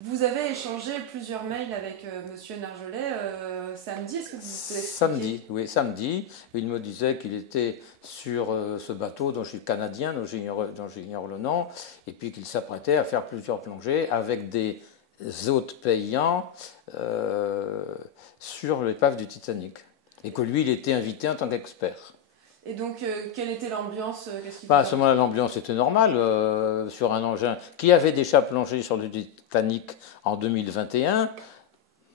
Vous avez échangé plusieurs mails avec Monsieur Nargelet samedi. Est-ce que vous pouvez expliquer? Samedi, oui, samedi. Il me disait qu'il était sur ce bateau dont je suis canadien, dont j'ignore le nom, et puis qu'il s'apprêtait à faire plusieurs plongées avec des hôtes payants sur l'épave du Titanic. Et que lui, il était invité en tant qu'expert. Et donc, quelle était l'ambiance? Qu'est-ce qu'il Bah, à vous ce a... moment-là, l'ambiance était normale sur un engin qui avait déjà plongé sur le Titanic en 2021.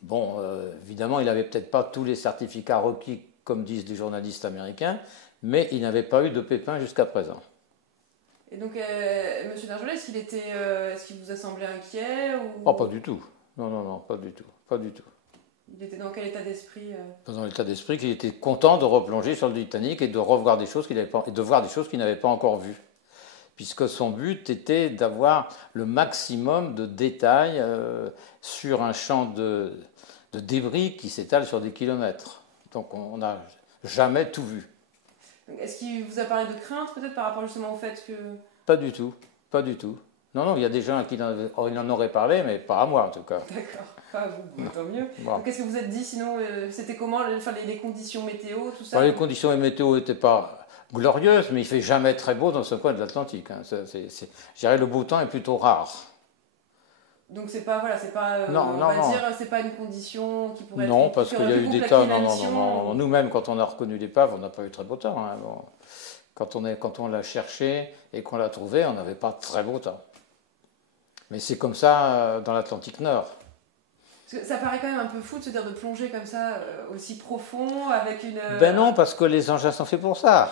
Bon, évidemment, il n'avait peut-être pas tous les certificats requis, comme disent les journalistes américains, mais il n'avait pas eu de pépin jusqu'à présent. Et donc, Monsieur Nargelet, est-ce qu'il vous a semblé inquiet Oh, ou pas du tout. Non, non, non, pas du tout. Pas du tout. il était dans quel état d'esprit? Dans l'état d'esprit qu'il était content de replonger sur le Titanic et de revoir des choses qu'il n'avait pas, et de voir des choses qu'il n'avait pas encore vues. Puisque son but était d'avoir le maximum de détails sur un champ de débris qui s'étale sur des kilomètres. Donc on n'a jamais tout vu. Est-ce qu'il vous a parlé de crainte peut-être par rapport justement au fait que... Pas du tout, pas du tout. Non, non, il y a des gens à qui il en aurait parlé, mais pas à moi en tout cas. D'accord, pas vous, tant mieux. Bon. Qu'est-ce que vous êtes dit sinon? C'était comment les conditions météo, tout ça? Bon, les conditions météo n'étaient pas glorieuses, mais il fait jamais très beau dans ce coin de l'Atlantique. Hein. Je dirais le beau temps est plutôt rare. Donc c'est pas, voilà, c'est pas, Non, on non, va non. dire, c'est pas une condition qui pourrait Non, être, parce qui qu'il y aurait a pu eu des compliquer tas. la Non, non, non, mission. non. Nous-mêmes, quand on a reconnu l'épave, on n'a pas eu très beau temps. Hein. Bon. Quand on l'a cherché et qu'on l'a trouvé, on n'avait pas très beau temps. Mais c'est comme ça dans l'Atlantique Nord. Parce que ça paraît quand même un peu fou de se dire de plonger comme ça, aussi profond, avec une... Ben non, parce que les engins sont faits pour ça.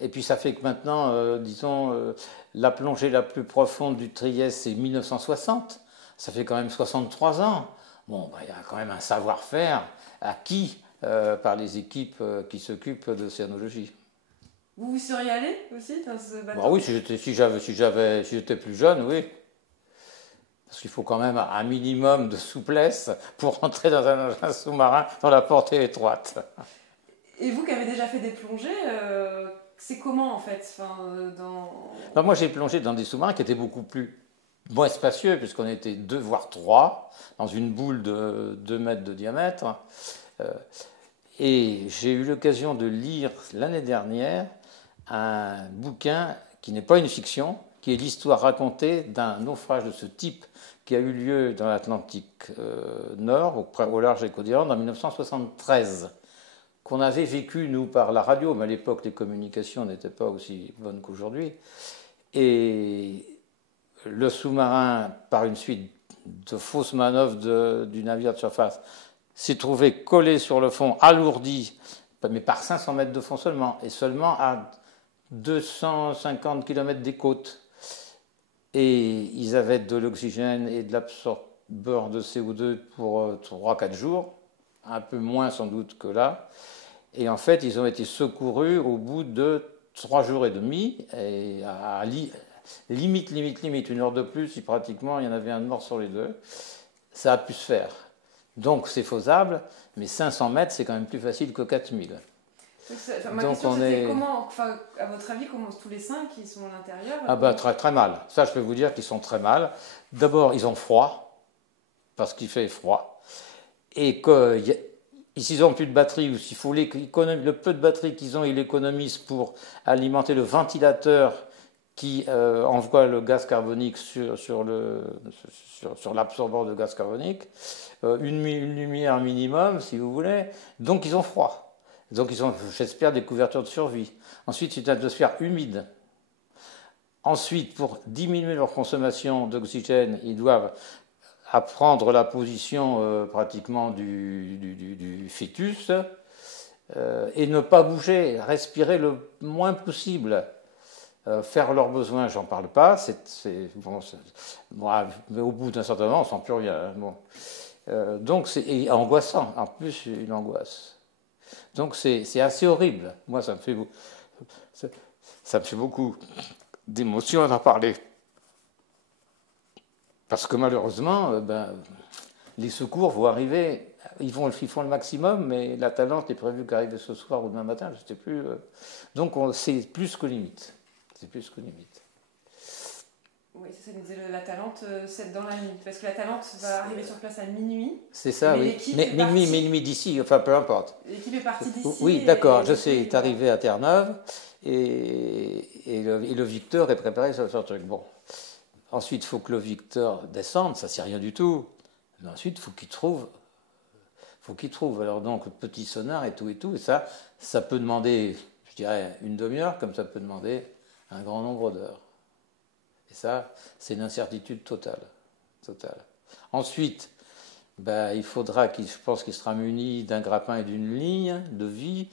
Et puis ça fait que maintenant, disons, la plongée la plus profonde du Trieste, c'est 1960. Ça fait quand même 63 ans. Bon, ben, il y a quand même un savoir-faire acquis par les équipes qui s'occupent d'océanologie. Vous seriez allé aussi dans ce bateau? Bah oui, si j'étais plus jeune, oui. Parce qu'il faut quand même un minimum de souplesse pour rentrer dans un sous-marin dont la portée est étroite. Et vous qui avez déjà fait des plongées, c'est comment en fait, enfin, Ben moi, j'ai plongé dans des sous-marins qui étaient beaucoup plus moins spacieux, puisqu'on était deux, voire trois, dans une boule de 2 mètres de diamètre. Euh, et j'ai eu l'occasion de lire l'année dernière un bouquin qui n'est pas une fiction, qui est l'histoire racontée d'un naufrage de ce type qui a eu lieu dans l'Atlantique Nord, au large des Côtes d'Irlande, en 1973, qu'on avait vécu, nous, par la radio, mais à l'époque, les communications n'étaient pas aussi bonnes qu'aujourd'hui. Et le sous-marin, par une suite de fausses manœuvres du navire de surface, s'est trouvé collé sur le fond, alourdi, mais par 500 mètres de fond seulement, et seulement à 250 km des côtes. Et ils avaient de l'oxygène et de l'absorbeur de CO2 pour 3-4 jours, un peu moins sans doute que là. Et en fait, ils ont été secourus au bout de 3 jours et demi, et à limite, 1 heure de plus, si pratiquement il y en avait un de mort sur les deux. Ça a pu se faire. Donc c'est faisable, mais 500 mètres, c'est quand même plus facile que 4000. Ma Donc question on c'était est... comment, enfin, à votre avis, comment tous les 5 qui sont à l'intérieur? Ah bah très très mal. Ça, je peux vous dire qu'ils sont très mal. D'abord, ils ont froid, parce qu'il fait froid. Et que s'ils n'ont plus de batterie, ou s'il faut le peu de batterie qu'ils ont, ils l'économisent pour alimenter le ventilateur qui envoie le gaz carbonique sur l'absorbeur de gaz carbonique, une lumière minimum, si vous voulez. Donc ils ont froid. Donc ils ont, j'espère, des couvertures de survie. Ensuite, c'est une atmosphère humide. Ensuite, pour diminuer leur consommation d'oxygène, ils doivent apprendre la position pratiquement du fœtus et ne pas bouger, respirer le moins possible. Faire leurs besoins, j'en parle pas, mais au bout d'un certain moment, on sent plus rien. Hein, bon. Donc c'est angoissant, en plus une angoisse. Donc c'est assez horrible. Moi, ça me fait beaucoup d'émotion à en parler. Parce que malheureusement, les secours vont arriver, ils font le maximum, mais la Talente est prévue qu'arriver ce soir ou demain matin, je ne sais plus. Donc c'est plus que limite. C'est plus que limite. Oui, c'est ça, il me disait la Talente, c'est dans la nuit. Parce que la Talente va arriver sur place à minuit. C'est ça, oui. Mais minuit d'ici, enfin peu importe. L'équipe est partie d'ici. Oui, d'accord, je sais, il est arrivé à Terre-Neuve et le Victor est préparé sur ce truc. Bon. Ensuite, il faut que le Victor descende, ça c'est rien du tout. Mais ensuite, il faut qu'il trouve. Alors donc, petit sonar et tout. Et ça peut demander, je dirais, une demi-heure, comme ça peut demander un grand nombre d'heures. Et ça, c'est une incertitude totale. Ensuite, il faudra je pense qu'il sera muni d'un grappin et d'une ligne de vie.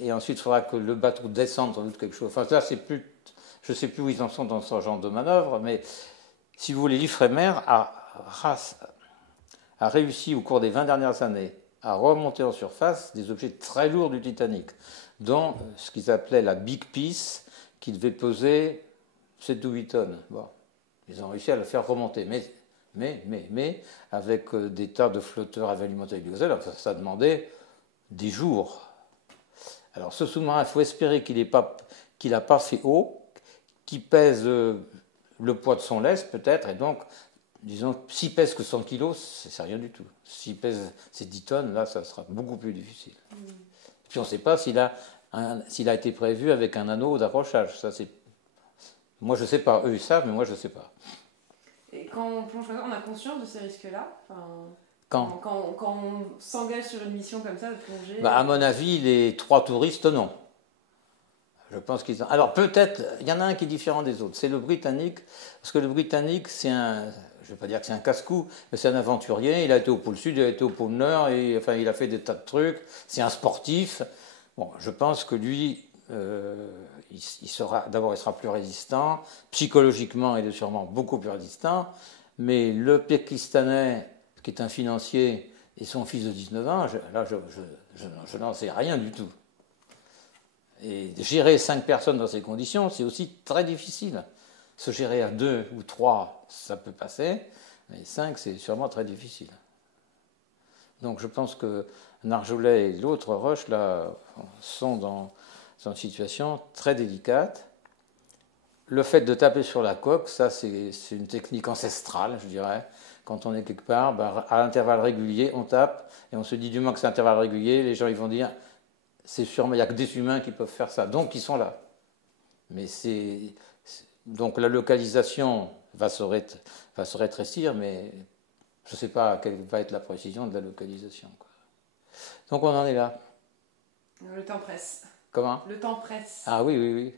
Et ensuite, il faudra que le bateau descende sans doute quelque chose. Enfin, là, c'est plus. Je ne sais plus où ils en sont dans ce genre de manœuvre, mais si vous voulez, l'Ifremer a réussi au cours des 20 dernières années à remonter en surface des objets très lourds du Titanic, dont ce qu'ils appelaient la Big Piece, qui devait peser 7 ou 8 tonnes. Bon, ils ont réussi à le faire remonter, mais avec des tas de flotteurs à alimenter du gazelle, ça demandait des jours. Alors ce sous-marin, il faut espérer qu'il n'a pas fait haut, qu'il pèse le poids de son lest peut-être, et donc, disons, s'il pèse que 100 kilos, c'est rien du tout. S'il pèse ces 10 tonnes, là, ça sera beaucoup plus difficile. Puis on ne sait pas s'il a été prévu avec un anneau d'accrochage. Moi, je ne sais pas. Eux, ils savent, mais moi, je ne sais pas. Et quand on plonge, on a conscience de ces risques-là Quand on s'engage sur une mission comme ça, de plonger... À mon avis, les 3 touristes, non. Je pense qu'ils ont... Alors peut-être, il y en a un qui est différent des autres, c'est le Britannique, parce que le Britannique, je ne vais pas dire que c'est un casse-cou, mais c'est un aventurier, il a été au pôle Sud, il a été au pôle Nord, il a fait des tas de trucs, c'est un sportif. Bon, je pense que lui, il sera plus résistant, psychologiquement il est sûrement beaucoup plus résistant, mais le Pakistanais, qui est un financier, et son fils de 19 ans, je n'en sais rien du tout. Et gérer 5 personnes dans ces conditions, c'est aussi très difficile. Se gérer à 2 ou 3, ça peut passer, mais 5, c'est sûrement très difficile. Donc je pense que Narjolet et l'autre Roche, là, sont dans une situation très délicate. Le fait de taper sur la coque, ça, c'est une technique ancestrale, je dirais. Quand on est quelque part, à intervalles réguliers, on tape, et on se dit, du moment que c'est intervalle régulier, les gens ils vont dire... C'est sûrement, il n'y a que des humains qui peuvent faire ça, donc ils sont là. Mais donc la localisation va se rétrécir, mais je ne sais pas quelle va être la précision de la localisation. Donc on en est là. Le temps presse. Comment ? Le temps presse. Ah oui.